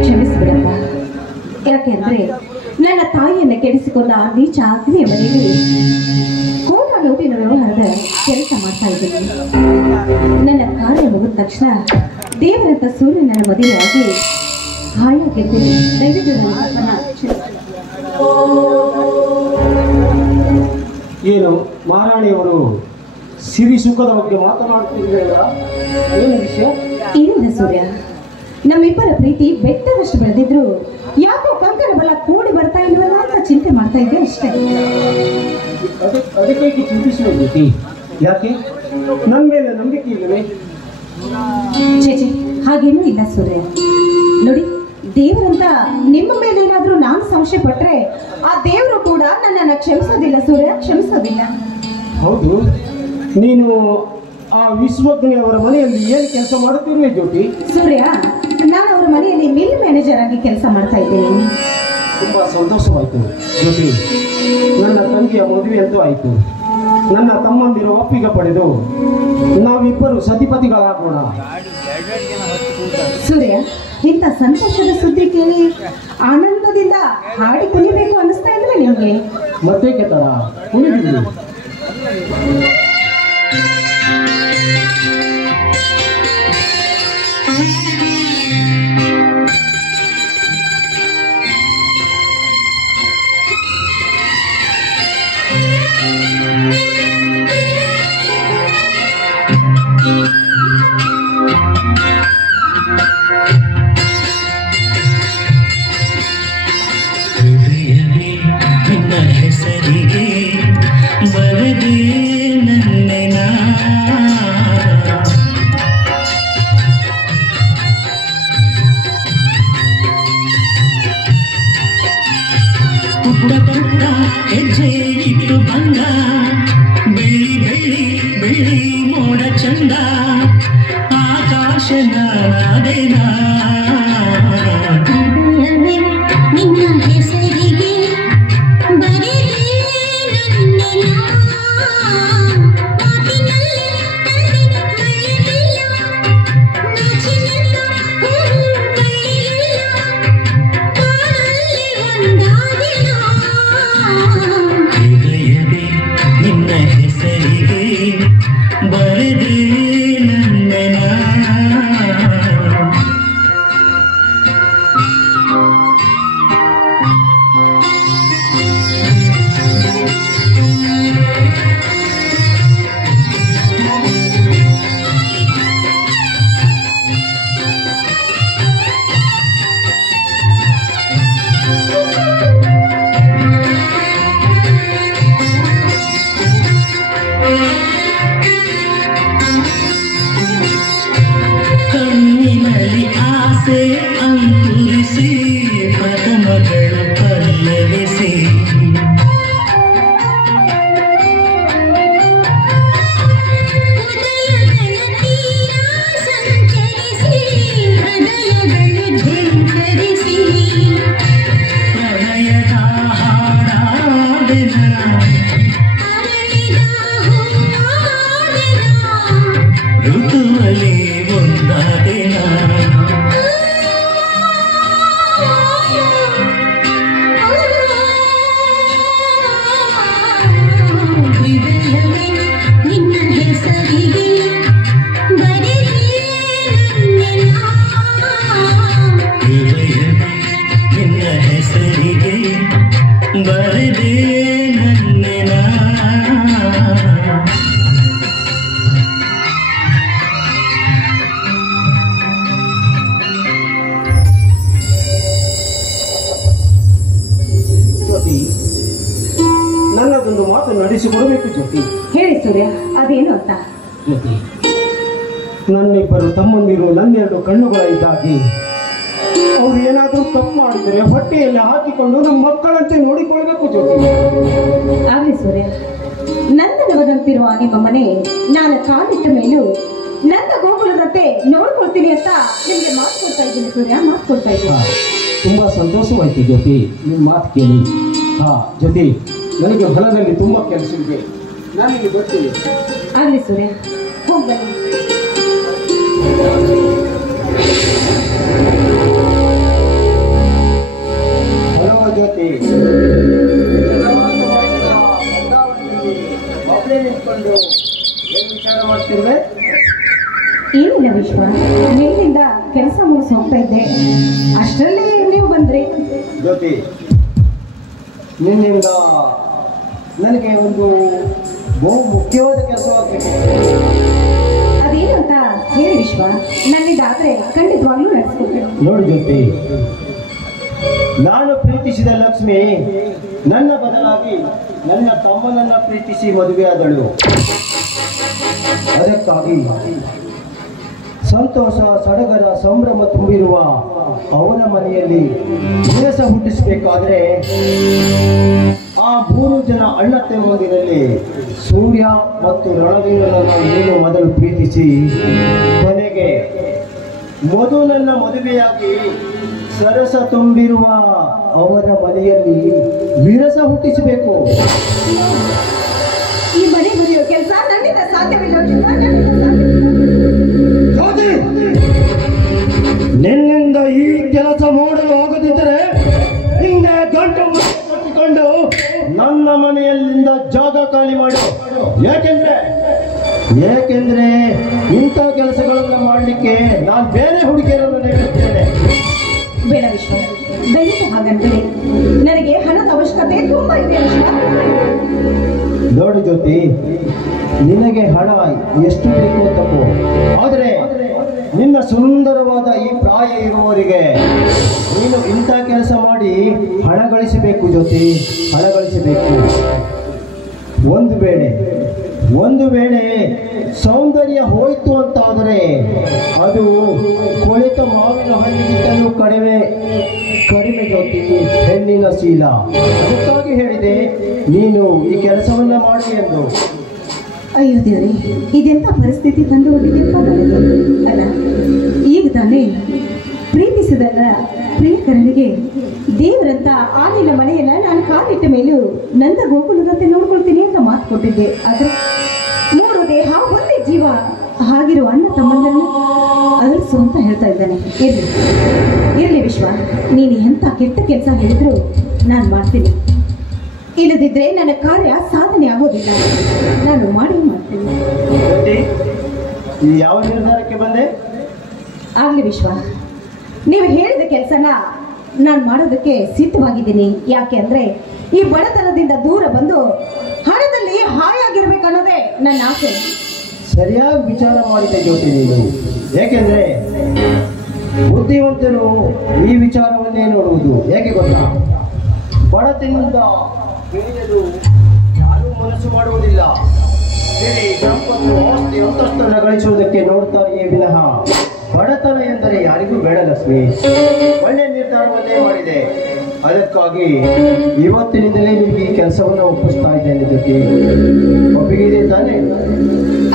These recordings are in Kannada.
ಕ್ಷಮಿಸಿಬಿಡಪ್ಪ. ಯಾಕೆಂದ್ರೆ ನನ್ನ ತಾಯಿಯನ್ನ ಕೆಡಿಸಿಕೊಂಡ ಆ ನೀಚ ಅಗ್ನಿಯ ಮನೆಯಲ್ಲಿ ಕೋಟ ನೋಟಿನ ವ್ಯವಹಾರದ ಕೆಲಸ ಮಾಡ್ತಾ ಇದ್ದೀನಿ. ನನ್ನ ಕಾರ್ಯ ಮುಗಿದ ತಕ್ಷಣ ದೇವರಂತ ಸೂರ್ಯ ನನ್ನ ಮದುವೆಯಾಗಿ ಹಾಯಾಗಿದ್ದೀನಿ. ದಯವಿಟ್ಟು ನನ್ನ ಏನು ಮಹಾರಾಣಿಯವರು ಸಿರಿ ಸುಖದ ಬಗ್ಗೆ ಮಾತನಾಡ್ತಿದ್ದೀರಲ್ಲ, ಏನು ವಿಷಯ? ಏನಿಲ್ಲ ಸೂರ್ಯ, ನಮ್ಮಿಬ್ಬರ ಪ್ರೀತಿ ಬೆಟ್ಟದಷ್ಟು ಬೆಳೆದಿದ್ರು ಯಾಕೋ ಕಂಕಣ ಬಲ ಕೂಡಿ ಬರ್ತಾ ಇಲ್ವಲ್ಲ ಅಂತ ಚಿಂತೆ ಮಾಡ್ತಾ ಇದ್ದೆ ಅಷ್ಟೇ. ಅದಕ್ಕೆ ಚಿಂತಿಸುವ ಜೊತೆ ಯಾಕೆ? ನನ್ನ ಮೇಲೆ ನಂಬಿಕೆ ಇಲ್ಲವೇ? ಚೇಚೆ, ಹಾಗೇನೂ ಇಲ್ಲ ಸೂರ್ಯ. ನೋಡಿ, ದೇವರಂತ ನಿಮ್ಮ ಮೇಲೆ ಏನಾದ್ರೂ ನಾನು ಸಂಶಯ ಪಟ್ರೆ ಆ ದೇವರು ಕೂಡ ನನ್ನನ್ನು ಕ್ಷಮಿಸೋದಿಲ್ಲ ಸೂರ್ಯ, ಕ್ಷಮಿಸೋದಿಲ್ಲ. ಹೌದು, ನೀನು ಆ ವಿಶ್ವಜ್ಞೆ ಅವರ ಮನೆಯಲ್ಲಿ ಏನು ಕೆಲಸ ಮಾಡುತ್ತಿರುವೆ ಜ್ಯೋತಿ? ಸೂರ್ಯ, ನಾನು ಅವರ ಮನೆಯಲ್ಲಿ ಮಿಲ್ ಮ್ಯಾನೇಜರ್ ಆಗಿ ಕೆಲಸ ಮಾಡ್ತಾ ಇದ್ದೇನೆ. ತುಂಬಾ ಸಂತೋಷವಾಯಿತು ಜ್ಯೋತಿ. ನನ್ನ ತಂಗಿಯ ಮದುವೆ ಅಂತೂ ಆಯಿತು. ನನ್ನ ತಮ್ಮಂದಿರು ಒಪ್ಪಿಗೆ ಪಡೆದು ನಾವಿಬ್ಬರು ಸತಿಪತಿಗಳಾಗೋಣ. ಸೂರ್ಯ, ಇಂಥ ಸಂತೋಷದ ಸುದ್ದಿ ಕೇಳಿ ಆನಂದದಿಂದ ಹಾಡಿ ಕುಣಿಬೇಕು ಅನ್ನಿಸ್ತಾ ಇದ್ರೆ ನಿಮಗೆ? ಮತ್ತೆ ತರ ಕುಣಿದಿದ್ದು ಹೆಜ್ಜೆ ಇಟ್ಟು ಬಂದ ಬೆಳ್ಳಿ ಬೆಳ್ಳಿ ಬೆಳ್ಳಿ ಮೋಡ ಚಂದ ಆಕಾಶ ನಾದೇನ ನಿನ್ನ ಹೆಸರಿಗೆ ಕಣ್ಣಿನಲ್ಲಿ ಆಸೆ ಅಂಕುರಿಸಿ ಪದಮಗಳು ಪಲ್ಲವಿಸಿ ಪ್ರಣಯದ ಹಾಡಾದೆನ ಋತುವಲ್ಲಿ ಒಂದಾದೆನ ನಿನ್ನ ಹೆಸರಿಗೆ ನಿನ್ನ ಹೆಸರಿಗೆ ಬರೆದೇ ನನ್ನೆನ ಜ್ಯೋತಿ, ನನ್ನದೊಂದು ಮಾತು ನಡೆಸಿಕೊಡಬೇಕು ಜ್ಯೋತಿ. ಹೇಳಿ ಸೂರ್ಯ, ಅದೇನು ಅಂತ? ಜ್ಯೋತಿ, ನನ್ನಿಬ್ಬರು ತಮ್ಮಂದಿರು ನನ್ನೆರಡು ಕಣ್ಣುಗಳ ಇದ್ದಾಗಿ ಅವ್ರು ಏನಾದರೂ ತಪ್ಪು ಮಾಡಿದರೆ ಹೊಟ್ಟೆಯಲ್ಲಿ ಹಾಕಿಕೊಂಡು ನಮ್ಮ ಮಕ್ಕಳಂತೆ ನೋಡಿಕೊಳ್ಬೇಕು ಜ್ಯೋತಿ. ಆಗ್ಲಿ ಸೂರ್ಯ, ನನ್ನ ನವದಂತಿರುವ ನಿಮ್ಮ ಮನೆ ನಾನು ಕಾಲಿಟ್ಟ ಮೇಲೂ ನನ್ನ ಗೋಕುಲದಂತೆ ನೋಡ್ಕೊಳ್ತೀನಿ ಅಂತ ನಿಮ್ಗೆ ಮಾತು ಕೊಡ್ತಾ ಇದ್ದೀನಿ ಸೂರ್ಯ, ಮಾತು ಕೊಡ್ತಾ ಇದ್ದೀನಿ. ತುಂಬ ಸಂತೋಷವಾಯಿತು ಜ್ಯೋತಿ, ನಿಮ್ಮ ಮಾತು ಕೇಳಿ. ಹಾಂ ಜ್ಯೋತಿ, ನನಗೆ ಹೊಲದಲ್ಲಿ ತುಂಬ ಕೆಲಸ ಇದೆ, ನಾನಿಗೆ ಬರ್ತೀನಿ. ಆಗ್ಲಿ ಸೂರ್ಯ, ಹೋಗಿ ಬನ್ನಿ. ಹಲೋ ಜ್ಯೋತಿ, ಒಬ್ಬಳೇ ನಿಂತ್ಕೊಂಡು ಏನು ವಿಚಾರ ಮಾಡ್ತಿರುವೆ? ಏನಿಲ್ಲ ವಿಶ್ವ, ನಿನ್ನಿಂದ ಕೆಲಸ ಮುಗಿಸಿ ಹೋಗ್ತಾ ಇದ್ದೆ, ಅಷ್ಟರಲ್ಲಿ ನೀವು ಬಂದ್ರಿ. ಜ್ಯೋತಿ, ನಿನ್ನಿಂದ ನನಗೆ ಒಂದು ಬಹು ಮುಖ್ಯವಾದ ಕೆಲಸವಾಗಬೇಕು. ಅದೇನು ಅಂತ ಹೇಳಿ ವಿಶ್ವ, ನನ್ನಿಂದಾದ್ರೆ ಖಂಡಿತವಾಗ್ಲೂ ನಡೆಸ್ಕೊಡ್ತೀನಿ. ನೋಡಿ ಜ್ಯೋತಿ, ನಾನು ಪ್ರೀತಿಸಿದ ಲಕ್ಷ್ಮಿ ನನ್ನ ಬದಲಾಗಿ ನನ್ನ ತಮ್ಮನನ್ನ ಪ್ರೀತಿಸಿ ಮದುವೆಯಾದಳು. ಅದಕ್ಕಾಗಿ ಸಂತೋಷ, ಸಡಗರ, ಸಂಭ್ರಮ ತುಂಬಿರುವ ಅವನ ಮನೆಯಲ್ಲಿ ವಿರಸ ಹುಟ್ಟಿಸಬೇಕಾದ್ರೆ ಆ 3 ಜನ ಅಣ್ಣ ತಮ್ಮಂದಿರಲ್ಲಿ ಸೂರ್ಯ ಮತ್ತು ರಣವೀರನನ್ನು ನೀನು ಮೊದಲು ಪ್ರೀತಿಸಿ ಕೊನೆಗೆ ಮಧುನನ್ನ ಮದುವೆಯಾಗಿ ಸರಸ ತುಂಬಿರುವ ಅವರ ಮನೆಯಲ್ಲಿ ವಿರಸ ಹುಟ್ಟಿಸಬೇಕು. ಈ ಮನೆ ಬರೆಯೋ ಕೆಲಸ ನನ್ನಿಂದ ಸಾಧ್ಯವಿಲ್ಲ. ನಿನ್ನಿಂದ ಈ ಕೆಲಸ ಮಾಡಲು ಆಗದಿದ್ದರೆ ಹಿಂದೆ ಗಂಟು ಕಟ್ಟಿಕೊಂಡು ನನ್ನ ಮನೆಯಲ್ಲಿಂದ ಜಾಗ ಖಾಲಿ ಮಾಡು. ಏಕೆಂದ್ರೆ ಇಂಥ ಕೆಲಸಗಳನ್ನು ಮಾಡಲಿಕ್ಕೆ ನಾನು ಬೇರೆ ಹುಡುಗಿಯರನ್ನು ನೇಮಿಸುತ್ತೇನೆ. ಬೇಡ ವಿಶ್ವ, ದಯವಿಟ್ಟು ಹಾಗಂತೇಳಿ, ನನಗೆ ಹಣದ ಅವಶ್ಯಕತೆ ತುಂಬಾ ಇದೆ ವಿಶ್ವ. ನೋಡಿ ಜ್ಯೋತಿ, ನಿನಗೆ ಹಣ ಎಷ್ಟು ಬೇಕು ತಪ್ಪು, ಆದರೆ ನಿನ್ನ ಸುಂದರವಾದ ಈ ಪ್ರಾಯ ಇರುವವರಿಗೆ ನೀನು ಇಂಥ ಕೆಲಸ ಮಾಡಿ ಹಣ ಗಳಿಸಬೇಕು ಜ್ಯೋತಿ, ಹಣ ಗಳಿಸಬೇಕು. ಒಂದು ವೇಳೆ ಸೌಂದರ್ಯ ಹೋಯ್ತು ಅಂತಾದರೆ ಅದು ಕೊಳೆತ ಮಾವಿನ ಹಣ್ಣಿಗಿಂತಲೂ ಕಡಿಮೆ ಜ್ಯೋತಿ ಹೆಣ್ಣಿನ ಶೀಲ. ಅದಕ್ಕಾಗಿ ಹೇಳಿದೆ ನೀನು ಈ ಕೆಲಸವನ್ನ ಮಾಡಿ ಎಂದು. ಅಯ್ಯೋ ದೇವ್ರಿ, ಇದೆಂತ ಪರಿಸ್ಥಿತಿ ತಂದು ಹೊಡಿದೆಪ್ಪ ನನಗೆ. ಅಲ್ಲ, ಈಗ ತಾನೇ ಪ್ರೀತಿಸಿದಲ್ಲ ಪ್ರಿಯಕರನಿಗೆ ದೇವರಂತ ಆ ನಿನ್ನ ಮನೆಯನ್ನ ನಾನು ಕಾಲಿಟ್ಟ ಮೇಲೂ ನಂದ ಗೋಕುಲದಂತೆ ನೋಡ್ಕೊಳ್ತೀನಿ ಅಂತ ಮಾತು ಕೊಟ್ಟಿದ್ದೆ. ಆದ್ರೆ 3 ದೇಹ ಒಂದೇ ಜೀವ ಹಾಗಿರುವ ಅಣ್ಣ ತಮ್ಮಂದನ್ನು ಅಳಿಸು ಅಂತ ಹೇಳ್ತಾ ಇದ್ದಾನೆ. ಇರ್ಲಿ ವಿಶ್ವ, ನೀನು ಎಂತ ಕೆಟ್ಟ ಕೆಲಸ ಹೇಳಿದ್ರು ನಾನು ಮಾಡ್ತೀನಿ. ಇಲ್ಲದಿದ್ರೆ ನನ್ನ ಕಾರ್ಯ ಸಾಧನೆ ಆಗೋದಿಲ್ಲ. ನಾನು ಮಾಡ್ತೀನಿ. ಯಾವ ನಿರ್ಧಾರಕ್ಕೆ ಬಂದೆ? ಆಗ್ಲಿ ವಿಶ್ವ, ನೀವು ಹೇಳಿದ ಕೆಲಸನ ನಾನು ಮಾಡೋದಕ್ಕೆ ಸಿದ್ಧವಾಗಿದ್ದೀನಿ. ಯಾಕೆ ಅಂದ್ರೆ ಈ ಬಡತನದಿಂದ ದೂರ ಬಂದು ಹಣದಲ್ಲಿ ಹಾಯಾಗಿರ್ಬೇಕನ್ನೋದೇ ನನ್ನ ಆಸೆ. ಸರಿಯಾಗಿ ವಿಚಾರ ಮಾಡಿದೆ ಜ್ಯೋತಿ ನೀನು. ಏಕೆಂದ್ರೆ ಬುದ್ಧಿವಂತರು ಈ ವಿಚಾರವನ್ನೇ ನೋಡುವುದು. ಹೇಗೆ ಗೊತ್ತಾ, ಬಡತನದಿಂದ ಬೆಳೆಯಲು ಯಾರೂ ಮನಸ್ಸು ಮಾಡುವುದಿಲ್ಲ. ಸಂಪತ್ತು, ಆಸ್ತಿ, ಅಂತಸ್ತನ್ನು ಗಳಿಸುವುದಕ್ಕೆ ನೋಡ್ತಾರೆಯೇ ವಿನಃ ಬಡತನ ಎಂದರೆ ಯಾರಿಗೂ ಬೇಡ ಲಕ್ಷ್ಮಿ. ಒಳ್ಳೆ ನಿರ್ಧಾರವನ್ನೇ ಮಾಡಿದೆ. ಅದಕ್ಕಾಗಿ ಇವತ್ತಿನಿಂದಲೇ ನಿಮಗೆ ಈ ಕೆಲಸವನ್ನು ಒಪ್ಪಿಸ್ತಾ ಇದ್ದೇನೆ ಜೊತೆ. ಒಪ್ಪಿಗೆ ತಾನೆ?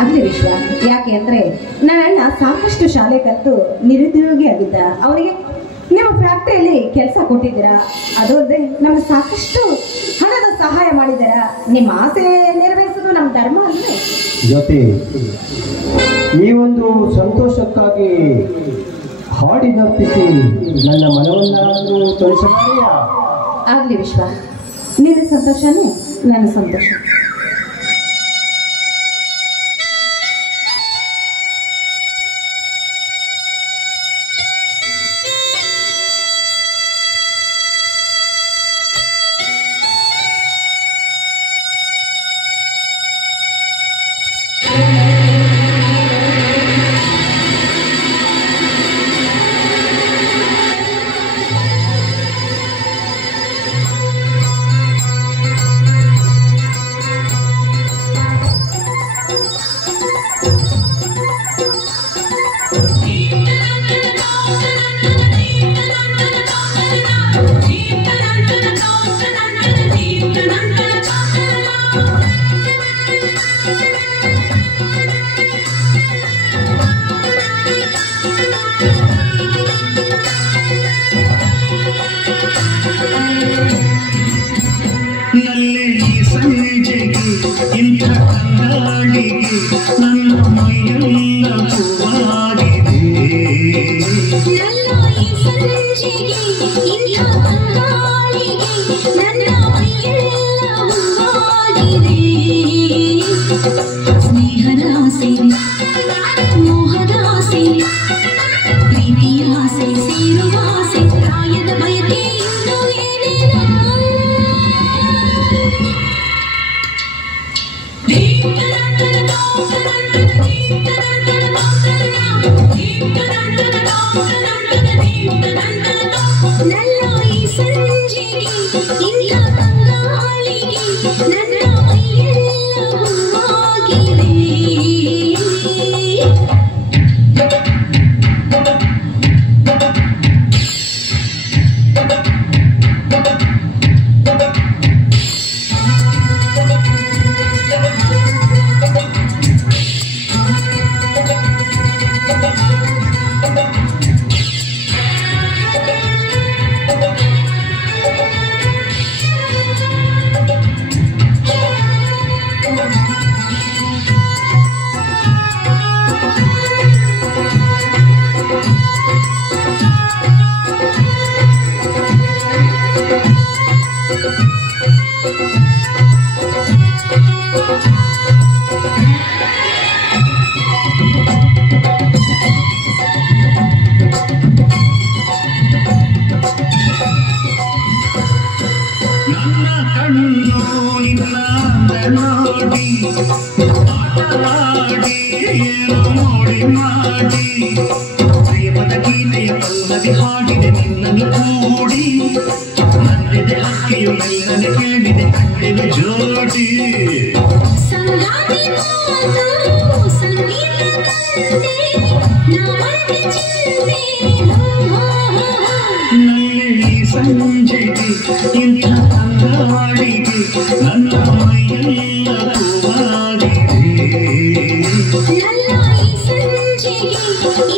ಆಗ್ಲಿ ವಿಶ್ವ, ಯಾಕೆ ಅಂದ್ರೆ ನನ್ನ ಅಣ್ಣ ಸಾಕಷ್ಟು ಶಾಲೆ ಕಲಿತು ನಿರುದ್ಯೋಗಿ ಆಗಿದ್ದ. ಅವನಿಗೆ ನೀವು ಫ್ಯಾಕ್ಟರಿಯಲ್ಲಿ ಕೆಲಸ ಕೊಟ್ಟಿದ್ದೀರಾ, ಅದಲ್ಲದೆ ನಮ್ಗೆ ಸಾಕಷ್ಟು ಹಣದ ಸಹಾಯ ಮಾಡಿದ್ದೀರಾ. ನಿಮ್ಮ ಆಸೆ ನೆರವೇರಿಸೋದು ನಮ್ಮ ಧರ್ಮ ಅಲ್ವೇ? ಜೊತೆ ಈ ಒಂದು ಸಂತೋಷಕ್ಕಾಗಿ ಹಾಡಿ ನರ್ತಿಸಿ ನನ್ನ ಮನವನ್ನಾದರೂ ತೋರಿಸಬಾರೆಯಾ? ಆಗ್ಲಿ ವಿಶ್ವ, ನಿನ್ನ ಸಂತೋಷನೇ ನನ್ನ ಸಂತೋಷ. ಆಸೆ ಪ್ರೀತಿಯ ಆಸೆ ಸೇರುವ ಆಸೆ ಪ್ರಾಯದ ಬಯಕೆ ಇನ್ನೂ ಏನೇನೋ ನನ್ನ ಈ ಸಂಜೆಗೆ ಇಲ್ಲ ತಂಗಾಳಿಗೆ ನನ್ನ ಮೈಯೆಲ್ಲವೂ ಆಗಿದೆ ನನ್ನ ಕಣ್ಣು ನಿನ್ನ ನೋಡಿ ಆಟವಾಡಿ ಏನೋ ನೋಡಿ ಮಾಡಿ ಪ್ರೇಮದ ಗೀತೆಯ ಪಲ್ಲವಿ ಹಾಡಿದೆ ನಿನ್ನನ್ನು ಕೂಡಿ ನನ್ನಿದೆ ಹಕ್ಕಿಯು ನಿನ್ನನ್ನು ಕೇಳಿದೆ ಕಣ್ಣಿನ ಜೋಡಿ ಸಂಗಾತಿ ಮಾತು ಸಂಗೀತದಂತೆ ನಾವೇ ಚಿಂತೆ ನಲ್ಲೆ ಸಂಜೆಗೆ ಇಂಥ ತಂಗಾಳಿಗೆ ನನ್ನ ಮೈಯೆಲ್ಲವೂ ಆಗಿದೆ ನನ್ನ ಈ ಸಂಜೆಗೆ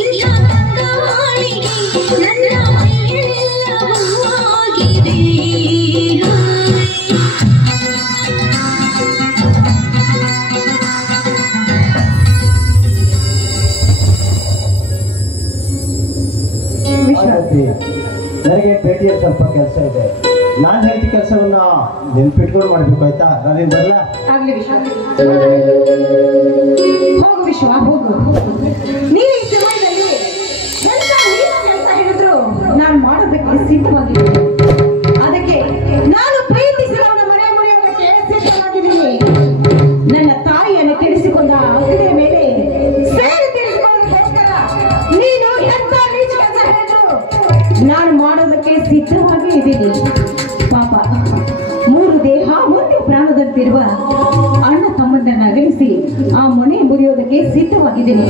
ಇಲ್ಲ ತಂಗಾಳಿಗೆ ನನ್ನ ಮೈಯೆಲ್ಲವೂ ಆಗಿದೆ ಹಾಗಾಗಿ ನನಗೆ ಭೇಟಿಯ ಸ್ವಲ್ಪ ಕೆಲಸ ಇದೆ. ನಾನು ಹೇಳ್ತಿ ಕೆಲಸವನ್ನ ನೆನ್ಪಿಟ್ಕೊಂಡು ಮಾಡ್ಬೇಕು, ಆಯ್ತಾ? ನಾನೇನು ಬರಲ್ಲ. ಆಗ್ಲಿ ವಿಶ್ವ, ಹೋಗು ವಿಶ್ವ, ಹೋಗು. ನೀನು ಈ ಸಮಯದಲ್ಲಿ ಎಂತ ನೀನು ಕೆಲಸ ಹೇಳಿದ್ರು ನಾನು ಮಾಡೋದಕ್ಕೆ ಸಿದ್ಧವಾಗಿದ್ದೀನಿ. ಅದಕ್ಕೆ ನಾನು ಪ್ರೀತಿಸಿದವನ ಮನೆ ಮುರಿಯೋದಕ್ಕೆ ಸಿದ್ಧವಾಗಿದ್ದೀನಿ. ನನ್ನ ತಾಯಿಯನ್ನು ಕೆಡಿಸಿಕೊಂಡ ಅಂಗಡಿಯ ಮೇಲೆ ಸೇರಿ ತೀರಿಸಿಕೊಳ್ಳೋದಕ್ಕೋಸ್ಕರ ನೀನು ಎಂತ ನೀಚ ಕೆಲಸ ಹೇಳಿದ್ರು ನಾನು ಮಾಡೋದಕ್ಕೆ ಸಿದ್ಧವಾಗಿ ಇದ್ದೀನಿ. ಪಾಪ, ಮೂರು ದೇಹ ಒಂದು ಪ್ರಾಣದಂತಿರುವ ಅಣ್ಣ ತಮ್ಮಂದನ್ನ ಅಗಲಿಸಿ ಆ ಮನೆ ಮುರಿಯೋದಕ್ಕೆ ಸಿದ್ಧವಾಗಿದ್ದೀನಿ.